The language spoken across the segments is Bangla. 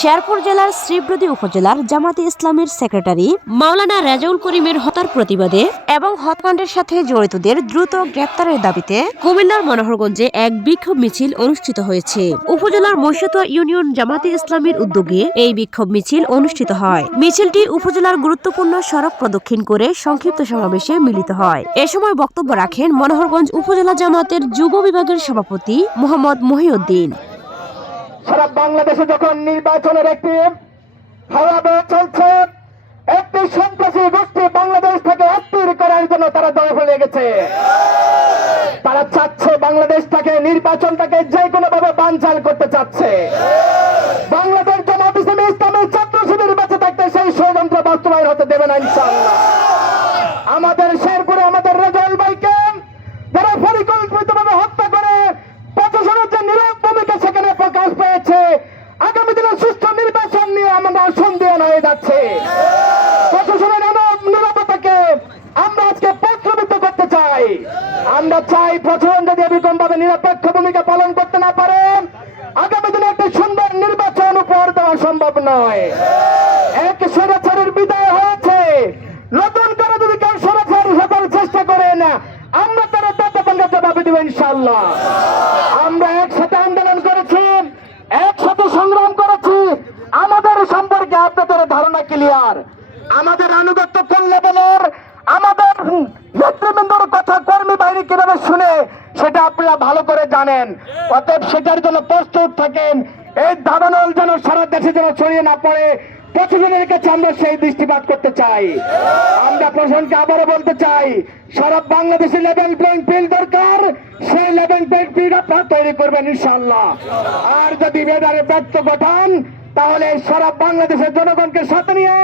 শেরপুর জেলার শ্রীবৃদ্ধি উপজেলার জামাতে ইসলামের সেক্রেটারি মাওলানা রেজাউল করিমের হত্যার প্রতিবাদে এবং হত্যাকাণ্ডের সাথে জড়িতদের দ্রুত গ্রেপ্তারের দাবিতে কুমিল্লার মনোহরগঞ্জে এক বিক্ষোভ মিছিল অনুষ্ঠিত হয়েছে। উপজেলার মহিষাতুয়া ইউনিয়ন জামাতে ইসলামের উদ্যোগে এই বিক্ষোভ মিছিল অনুষ্ঠিত হয়। মিছিলটি উপজেলার গুরুত্বপূর্ণ সড়ক প্রদক্ষিণ করে সংক্ষিপ্ত সমাবেশে মিলিত হয়। এ সময় বক্তব্য রাখেন মনোহরগঞ্জ উপজেলা জামাতের যুব বিভাগের সভাপতি মোহাম্মদ মহিউদ্দিন। সারা বাংলাদেশে যখন নির্বাচনের একটি হাওয়া বয়ে চলছে, একটি সন্ত্রাসী গোষ্ঠী বাংলাদেশ থেকে অস্থির করার জন্য তারা দল ফেলে গেছে। তারা চাচ্ছে বাংলাদেশটাকে, নির্বাচনটাকে যে কোনো ভাবে বানচাল করতে চাচ্ছে। বাংলাদেশ জামাত ইসলামী ছাত্র শিবির বেঁচে থাকতে সেই ষড়যন্ত্র বাস্তবায়ন হতে দেবে না ইনশাআল্লাহ। আমাদের শেরপুরে আমাদের রেজাউল ভাইকে যারা পরিকল্পিতভাবে হত্যা করে প্রশাসনের যে নীরব ভূমিকা সেখানে প্রকাশ পেয়েছে, আগামী দিনে সুষ্ঠু নির্বাচন নিয়ে আমরা সন্দেহ হয়ে যাচ্ছে। প্রশাসনের নীরবতাকে আমরা আজকে প্রশ্নবিদ্ধ করতে চাই। আমরা চাই প্রশাসন যদি এরকম ভাবে নিরপেক্ষ ভূমিকা পালন করতে না পারে, আগামী দিনে একটি সুন্দর নির্বাচন উপহার দেওয়া সম্ভব নয়। এক স্বৈরাচারের বিদায় হয়েছে, নতুন করে যদি কেউ স্বৈরাচার হবার চেষ্টা করেন, আমরা তারা ততপঙ্গা জবাব দেব ইনশাআল্লাহ। আমরা একসাথে আন্দোলন করেছি, একসাথে সংগ্রাম করেছি, আমাদের সম্পর্কে আপনাদের ধারণা ক্লিয়ার। আমাদের আনুগত্য কোন লেভেলের, আমাদের নেতৃবৃন্দর কথা কর্মী বাহিনী কিভাবে শুনে সেটা আপনারা ভালো করে জানেন। অতএব সেটার জন্য প্রস্তুত থাকেন। এই ধারণাল যেন সারা দেশে যেন ছড়িয়ে না পড়ে, প্রশাসনের কাছে আমরা সেই দৃষ্টিপাত করতে চাই। আমরা প্রশাসনকে আবারও বলতে চাই, সারা বাংলাদেশে লেভেল প্লেইং ফিল্ড দরকার, সেই লেভেল প্লেইং ফিল্ড আপনারা তৈরি করবেন ইনশাআল্লাহ। আর যদি বেদারে ব্যর্থ ঘটান, তাহলে সারা বাংলাদেশের জনগণকে সাথে নিয়ে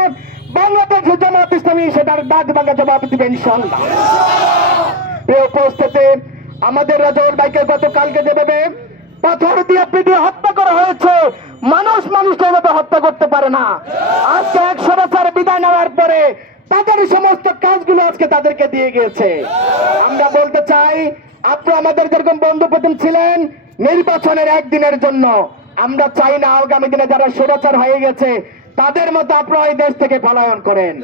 বাংলাদেশের জামাত ইসলামী সেটার দাঁত ভাঙা জবাব দিবে ইনশাআল্লাহ। প্রিয় উপস্থিতি, আমাদের রেজাউল ভাইকে গতকালকে যেভাবে পাথর দিয়ে পিটিয়ে হত্যা করা হয়েছে, মানুষকে এভাবে হত্যা করতে পারে না। আজকে এক স্বৈরাচার বিদায় নেওয়ার পরে তাদের সমস্ত কাজগুলো আজকে তাদেরকে দিয়ে গিয়েছে। আমরা বলতে চাই, আপনি আমাদের যেরকম বন্ধু প্রতিম ছিলেন নির্বাচনের একদিনের জন্য, আমরা চাই না আগামী দিনে যারা স্বৈরাচার হয়ে গেছে তাদের মতো আপনারা এই দেশ থেকে পলায়ন করেন।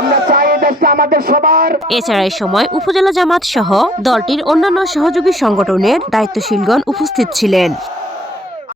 আমরা চাই এই দেশটা আমাদের সবার। এছাড়া এই সময় উপজেলা জামাত সহ দলটির অন্যান্য সহযোগী সংগঠনের দায়িত্বশীলগণ উপস্থিত ছিলেন।